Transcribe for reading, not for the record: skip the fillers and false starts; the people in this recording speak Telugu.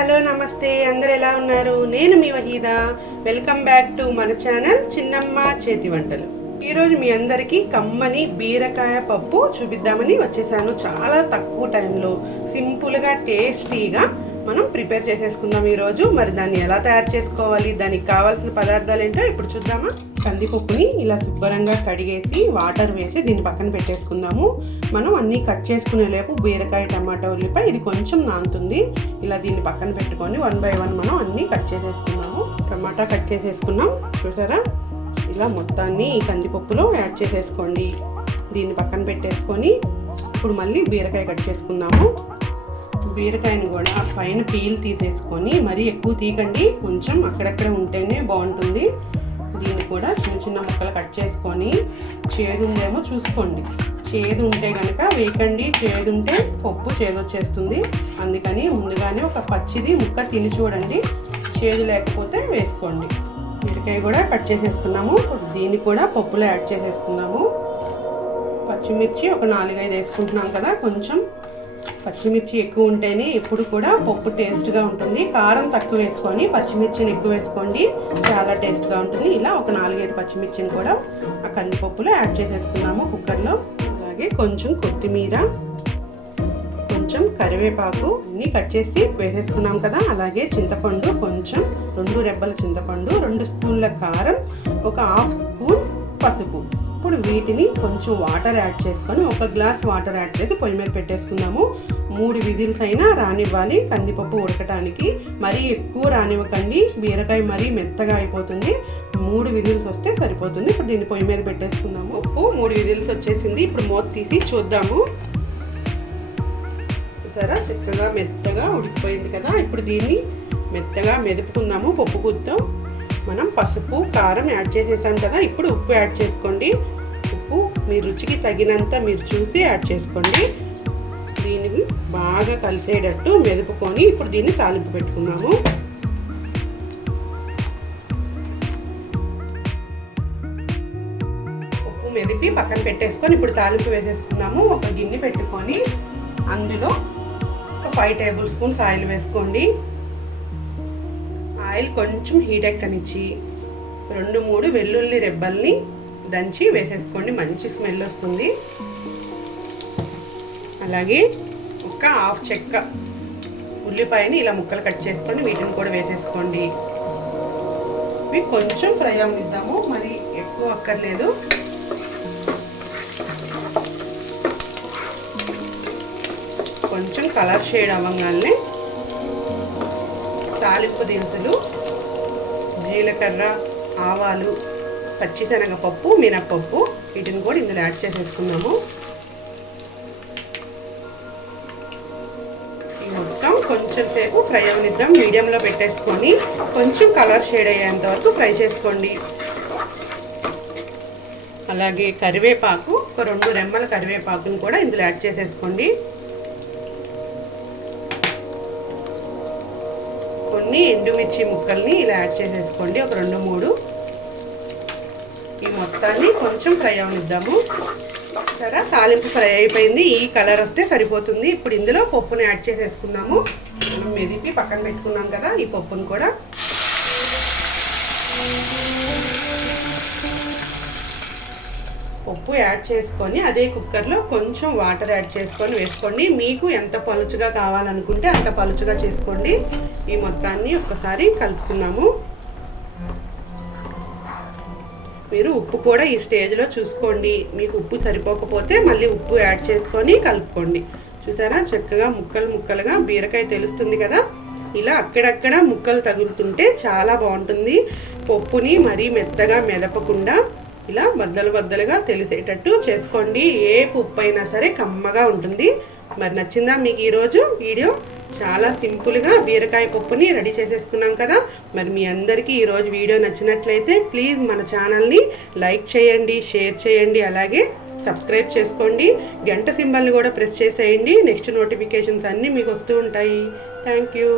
హలో నమస్తే అందరూ ఎలా ఉన్నారు? నేను మీ వహీదా. వెల్కమ్ బ్యాక్ టు మన ఛానల్ చిన్నమ్మ చేతి వంటలు. ఈరోజు మీ అందరికీ కమ్మని బీరకాయ పప్పు చూపిద్దామని వచ్చేసాను. చాలా తక్కువ టైంలో సింపుల్గా టేస్టీగా మనం ప్రిపేర్ చేసేసుకుందాం ఈరోజు. మరి దాన్ని ఎలా తయారు చేసుకోవాలి, దానికి కావాల్సిన పదార్థాలు ఏంటో ఇప్పుడు చూద్దామా. కందిపప్పుని ఇలా శుభ్రంగా కడిగేసి వాటర్ వేసి దీన్ని పక్కన పెట్టేసుకుందాము. మనం అన్నీ కట్ చేసుకునే లేపు బీరకాయ, టమాటా, ఉల్లిపాయ ఇది కొంచెం నానుతుంది. ఇలా దీన్ని పక్కన పెట్టుకొని 1 by 1 మనం అన్నీ కట్ చేసేసుకున్నాము. టమాటా కట్ చేసేసుకున్నాం చూసారా. ఇలా మొత్తాన్ని ఈ కందిపప్పులో యాడ్ చేసేసుకోండి. దీన్ని పక్కన పెట్టేసుకొని ఇప్పుడు మళ్ళీ బీరకాయ కట్ చేసుకుందాము. బీరకాయని కూడా పైన పీల్ తీసేసుకొని, మరీ ఎక్కువ తీయకండి, కొంచెం అక్కడక్కడ ఉంటేనే బాగుంటుంది. దీన్ని కూడా చిన్న చిన్న ముక్కలు కట్ చేసుకొని, చేదు ఉందేమో చూసుకోండి. చేదు ఉంటే కనుక వేయకండి, చేదు ఉంటే పప్పు చేదు వచ్చేస్తుంది. అందుకని ముందుగానే ఒక పచ్చిది ముక్క తిని చూడండి, చేదు లేకపోతే వేసుకోండి. బీరకాయ కూడా కట్ చేసేసుకున్నాము. దీన్ని కూడా పప్పులో యాడ్ చేసేసుకున్నాము. పచ్చిమిర్చి ఒక 4-5 వేసుకుంటున్నాం కదా. కొంచెం పచ్చిమిర్చి ఎక్కువ ఉంటేనే ఎప్పుడు కూడా పప్పు టేస్ట్గా ఉంటుంది. కారం తక్కువ వేసుకొని పచ్చిమిర్చిని ఎక్కువ వేసుకోండి, చాలా టేస్ట్గా ఉంటుంది. ఇలా ఒక 4-5 పచ్చిమిర్చిని కూడా ఆ కందిపప్పులో యాడ్ చేసేసుకున్నాము కుక్కర్లో. అలాగే కొంచెం కొత్తిమీర, కొంచెం కరివేపాకు అన్నీ కట్ చేసి వేసేసుకున్నాం కదా. అలాగే చింతపండు, కొంచెం 2 రెబ్బల చింతపండు, 2 స్పూన్ల కారం, ఒక 1/2 స్పూన్ పసుపు. ఇప్పుడు వీటిని కొంచెం వాటర్ యాడ్ చేసుకొని, 1 గ్లాస్ వాటర్ యాడ్ చేసి పొయ్యి మీద పెట్టేసుకుందాము. 3 విజిల్స్ అయినా రానివ్వాలి కందిపప్పు ఉడకటానికి. మరీ ఎక్కువ రానివ్వకండి, బీరకాయ మరీ మెత్తగా అయిపోతుంది. 3 విజిల్స్ వస్తే సరిపోతుంది. ఇప్పుడు దీన్ని పొయ్యి మీద పెట్టేసుకుందాము. 3 విజిల్స్ వచ్చేసింది. ఇప్పుడు మూత తీసి చూద్దాము. చూసారా, చక్కగా మెత్తగా ఉడికిపోయింది కదా. ఇప్పుడు దీన్ని మెత్తగా మెదుపుకుందాము పప్పు గుత్తో. మనం పసుపు, కారం యాడ్ చేసేసాం కదా. ఇప్పుడు ఉప్పు యాడ్ చేసుకోండి. ఉప్పు మీ రుచికి తగినంత మీరు చూసి యాడ్ చేసుకోండి. దీన్ని బాగా కలిసేటట్టు మెదుపుకొని ఇప్పుడు దీన్ని తాలింపు పెట్టుకుందాము. ఉప్పు మెదిపి పక్కన పెట్టేసుకొని ఇప్పుడు తాలింపు వేసేసుకున్నాము. ఒక గిన్నె పెట్టుకొని అందులో ఒక 5 టేబుల్ స్పూన్స్ ఆయిల్ వేసుకోండి. ఆయిల్ కొంచెం హీట్ ఎక్కనిచ్చి 2-3 వెల్లుల్లి రెబ్బల్ని దంచి వేసేసుకోండి, మంచి స్మెల్ వస్తుంది. అలాగే ఒక 1/2 చెక్క ఉల్లిపాయని ఇలా ముక్కలు కట్ చేసుకొని వీటిని కూడా వేసేసుకోండి. ఇవి కొంచెం ఫ్రై అవనిద్దాము, మరి ఎక్కువ అక్కర్లేదు. కొంచెం కలర్ షేడ్ అవ్వగానే తాలింపు దినుసులు, జీలకర్ర, ఆవాలు, పచ్చిశనగపప్పు, మినప్పప్పు వీటిని కూడా ఇందులో యాడ్ చేసేసుకున్నాము. ఈ మొత్తం కొంచెం సేపు ఫ్రై అవనిద్దాం. మీడియంలో పెట్టేసుకొని కొంచెం కలర్ షేడ్ అయ్యేంత వరకు ఫ్రై చేసుకోండి. అలాగే కరివేపాకు, ఒక 2 రెమ్మల కరివేపాకుని కూడా ఇందులో యాడ్ చేసేసుకోండి. కొన్ని ఎండుమిర్చి ముక్కల్ని ఇలా యాడ్ చేసేసుకోండి, ఒక 2-3. ఈ మొత్తాన్ని కొంచెం ఫ్రై అవనిద్దాము. సరే, తాలింపు ఫ్రై అయిపోయింది. ఈ కలర్ వస్తే సరిపోతుంది. ఇప్పుడు ఇందులో పప్పును యాడ్ చేసేసుకుందాము. మనం మెదిపి పక్కన పెట్టుకున్నాం కదా, ఈ పప్పును కూడా పప్పు యాడ్ చేసుకొని అదే కుక్కర్లో కొంచెం వాటర్ యాడ్ చేసుకొని వేసుకోండి. మీకు ఎంత పలుచగా కావాలనుకుంటే అంత పలుచగా చేసుకోండి. ఈ మొత్తాన్ని ఒక్కసారి కలుపుకున్నాము. మీరు ఉప్పు కూడా ఈ స్టేజ్లో చూసుకోండి. మీకు ఉప్పు సరిపోకపోతే మళ్ళీ ఉప్పు యాడ్ చేసుకొని కలుపుకోండి. చూసారా, చక్కగా ముక్కలుగా బీరకాయ తెలుస్తుంది కదా. ఇలా అక్కడక్కడ ముక్కలు తగులుతుంటే చాలా బాగుంటుంది. పప్పుని మరీ మెత్తగా మెదపకుండా ఇలా బద్దలుగా తెలిసేటట్టు చేసుకోండి. ఏ పప్పు అయినా సరే కమ్మగా ఉంటుంది. మరి నచ్చిందా మీకు ఈరోజు వీడియో? చాలా సింపుల్గా బీరకాయ పప్పుని రెడీ చేసేసుకున్నాం కదా. మరి మీ అందరికీ ఈరోజు వీడియో నచ్చినట్లయితే ప్లీజ్ మన ఛానల్ని లైక్ చేయండి, షేర్ చేయండి, అలాగే సబ్స్క్రైబ్ చేసుకోండి. గంట సింబల్ని కూడా ప్రెస్ చేసేయండి. నెక్స్ట్ నోటిఫికేషన్స్ అన్నీ మీకు వస్తూ ఉంటాయి. Thank you.